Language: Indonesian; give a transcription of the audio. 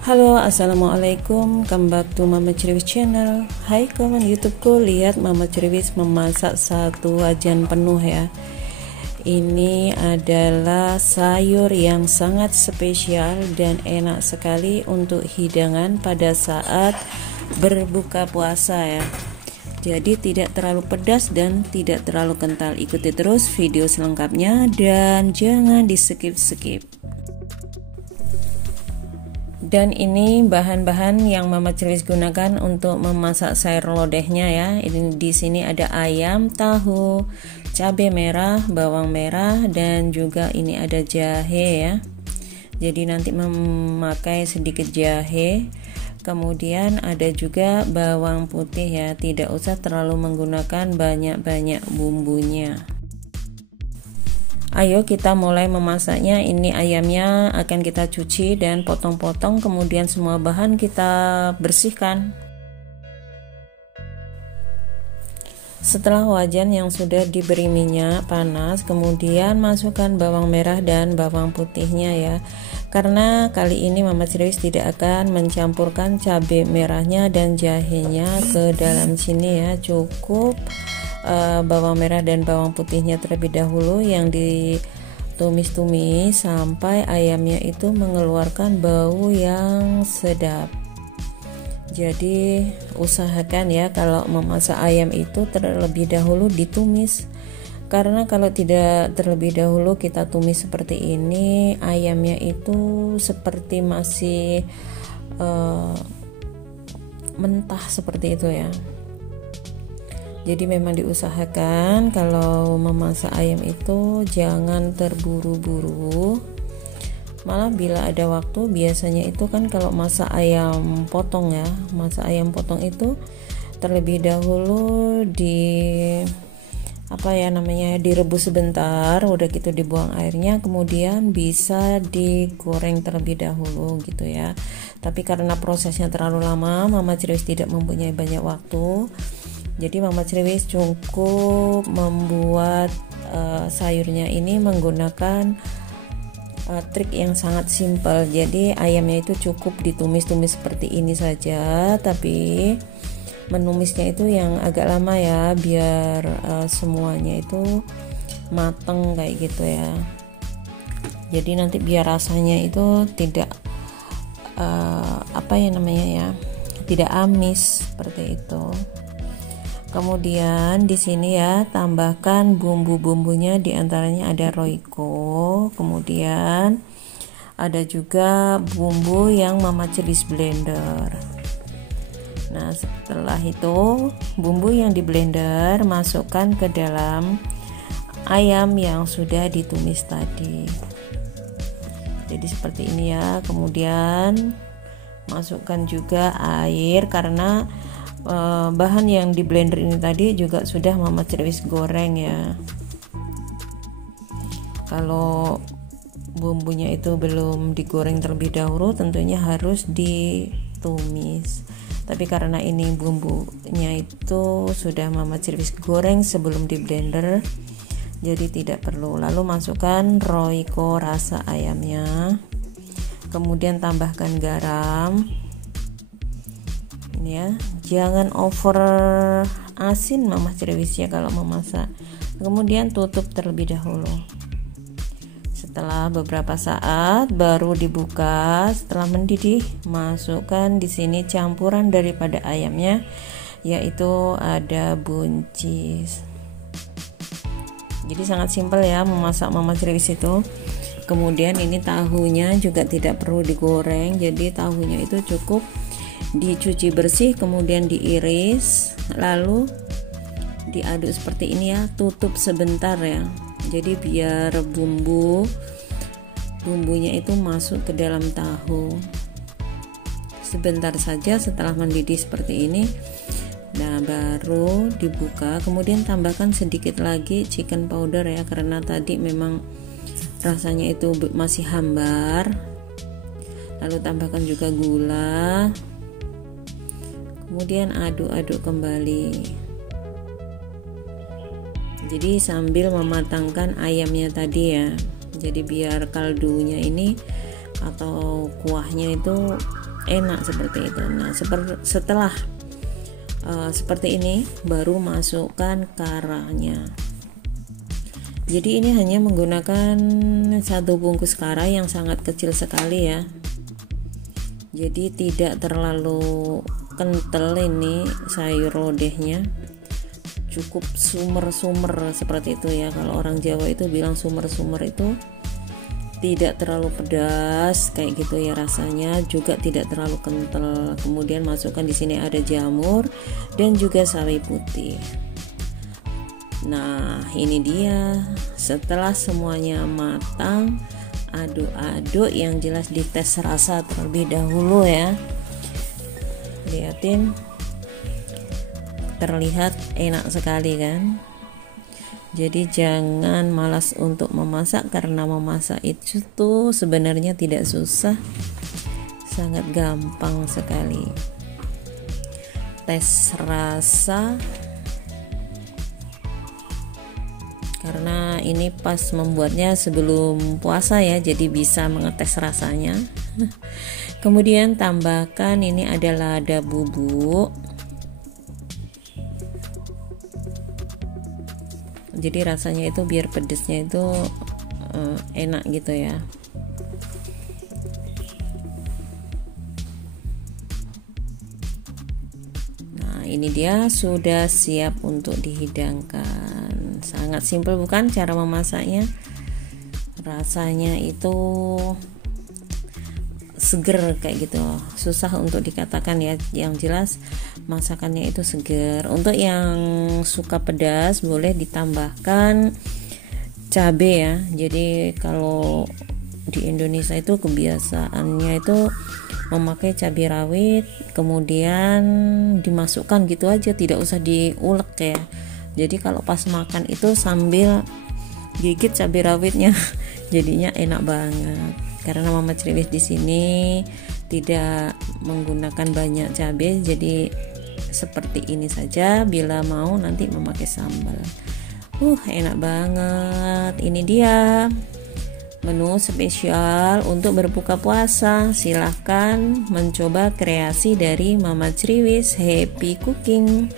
Halo, assalamualaikum. Come back to Mama Cerewis channel. Hai kawan YouTubeku, lihat Mama Cerewis memasak satu wajan penuh ya. Ini adalah sayur yang sangat spesial dan enak sekali untuk hidangan pada saat berbuka puasa ya. Jadi tidak terlalu pedas dan tidak terlalu kental. Ikuti terus video selengkapnya dan jangan di skip-skip. Dan ini bahan-bahan yang Mama Cerewis gunakan untuk memasak sayur lodehnya ya. Ini di sini ada ayam, tahu, cabai merah, bawang merah, dan juga ini ada jahe ya. Jadi nanti memakai sedikit jahe. Kemudian ada juga bawang putih ya. Tidak usah terlalu menggunakan banyak-banyak bumbunya. Ayo kita mulai memasaknya. Ini ayamnya akan kita cuci dan potong-potong, kemudian semua bahan kita bersihkan. Setelah wajan yang sudah diberi minyak panas, kemudian masukkan bawang merah dan bawang putihnya ya. Karena kali ini Mama Cerewis tidak akan mencampurkan cabai merahnya dan jahenya ke dalam sini ya. Cukup bawang merah dan bawang putihnya terlebih dahulu yang ditumis-tumis sampai ayamnya itu mengeluarkan bau yang sedap. Jadi usahakan ya kalau memasak ayam itu terlebih dahulu ditumis, karena kalau tidak terlebih dahulu kita tumis seperti ini, ayamnya itu seperti masih mentah seperti itu ya. Jadi memang diusahakan kalau memasak ayam itu jangan terburu-buru. Malah bila ada waktu, biasanya itu kan kalau masak ayam potong ya, masak ayam potong itu terlebih dahulu direbus sebentar, udah gitu dibuang airnya, kemudian bisa digoreng terlebih dahulu gitu ya. Tapi karena prosesnya terlalu lama, Mama Cerewis tidak mempunyai banyak waktu. Jadi Mama Cerewis cukup membuat sayurnya ini menggunakan trik yang sangat simpel. Jadi ayamnya itu cukup ditumis-tumis seperti ini saja, tapi menumisnya itu yang agak lama ya, biar semuanya itu mateng kayak gitu ya. Jadi nanti biar rasanya itu tidak tidak amis seperti itu. Kemudian di sini ya tambahkan bumbu-bumbunya, diantaranya ada Royco, kemudian ada juga bumbu yang Mama Cerewis blender. Nah setelah itu bumbu yang di blender masukkan ke dalam ayam yang sudah ditumis tadi. Jadi seperti ini ya. Kemudian masukkan juga air, karena bahan yang di blender ini tadi juga sudah Mama Cerewis goreng ya. Kalau bumbunya itu belum digoreng terlebih dahulu, tentunya harus ditumis. Tapi karena ini bumbunya itu sudah Mama Cerewis goreng sebelum di blender, jadi tidak perlu. Lalu masukkan Royco rasa ayamnya, kemudian tambahkan garam. Ini ya, jangan over asin Mama Cerewis ya kalau memasak. Kemudian tutup terlebih dahulu. Setelah beberapa saat baru dibuka. Setelah mendidih, masukkan di sini campuran daripada ayamnya, yaitu ada buncis. Jadi sangat simpel ya memasak Mama Cerewis itu. Kemudian ini tahunya juga tidak perlu digoreng, jadi tahunya itu cukup dicuci bersih, kemudian diiris, lalu diaduk seperti ini ya. Tutup sebentar ya, jadi biar bumbunya itu masuk ke dalam tahu. Sebentar saja setelah mendidih seperti ini. Nah baru dibuka, kemudian tambahkan sedikit lagi chicken powder ya, karena tadi memang rasanya itu masih hambar. Lalu tambahkan juga gula, kemudian aduk-aduk kembali. Jadi sambil mematangkan ayamnya tadi ya. Jadi biar kaldunya ini atau kuahnya itu enak seperti itu. Nah, setelah seperti ini baru masukkan karanya. Jadi ini hanya menggunakan satu bungkus kara yang sangat kecil sekali ya. Jadi tidak terlalu kental ini sayur lodehnya, cukup sumer-sumer seperti itu ya. Kalau orang Jawa itu bilang sumer-sumer, itu tidak terlalu pedas kayak gitu ya rasanya, juga tidak terlalu kental. Kemudian masukkan di sini ada jamur dan juga sawi putih. Nah, ini dia. Setelah semuanya matang, aduk-aduk, yang jelas dites rasa terlebih dahulu ya. Lihatin, terlihat enak sekali kan. Jadi jangan malas untuk memasak, karena memasak itu tuh sebenarnya tidak susah, sangat gampang sekali. Tes rasa, karena ini pas membuatnya sebelum puasa ya, jadi bisa mengetes rasanya. Kemudian tambahkan ini ada lada bubuk, jadi rasanya itu biar pedesnya itu enak gitu ya. Nah, ini dia sudah siap untuk dihidangkan. Sangat simpel bukan cara memasaknya? Rasanya itu seger kayak gitu, susah untuk dikatakan ya. Yang jelas masakannya itu seger. Untuk yang suka pedas boleh ditambahkan cabai ya. Jadi kalau di Indonesia itu kebiasaannya itu memakai cabai rawit, kemudian dimasukkan gitu aja, tidak usah diulek ya. Jadi kalau pas makan itu sambil gigit cabai rawitnya, jadinya enak banget. Karena Mama Criwis di sini tidak menggunakan banyak cabai, jadi seperti ini saja. Bila mau nanti memakai sambal. Enak banget. Ini dia menu spesial untuk berbuka puasa. Silahkan mencoba kreasi dari Mama Criwis. Happy cooking.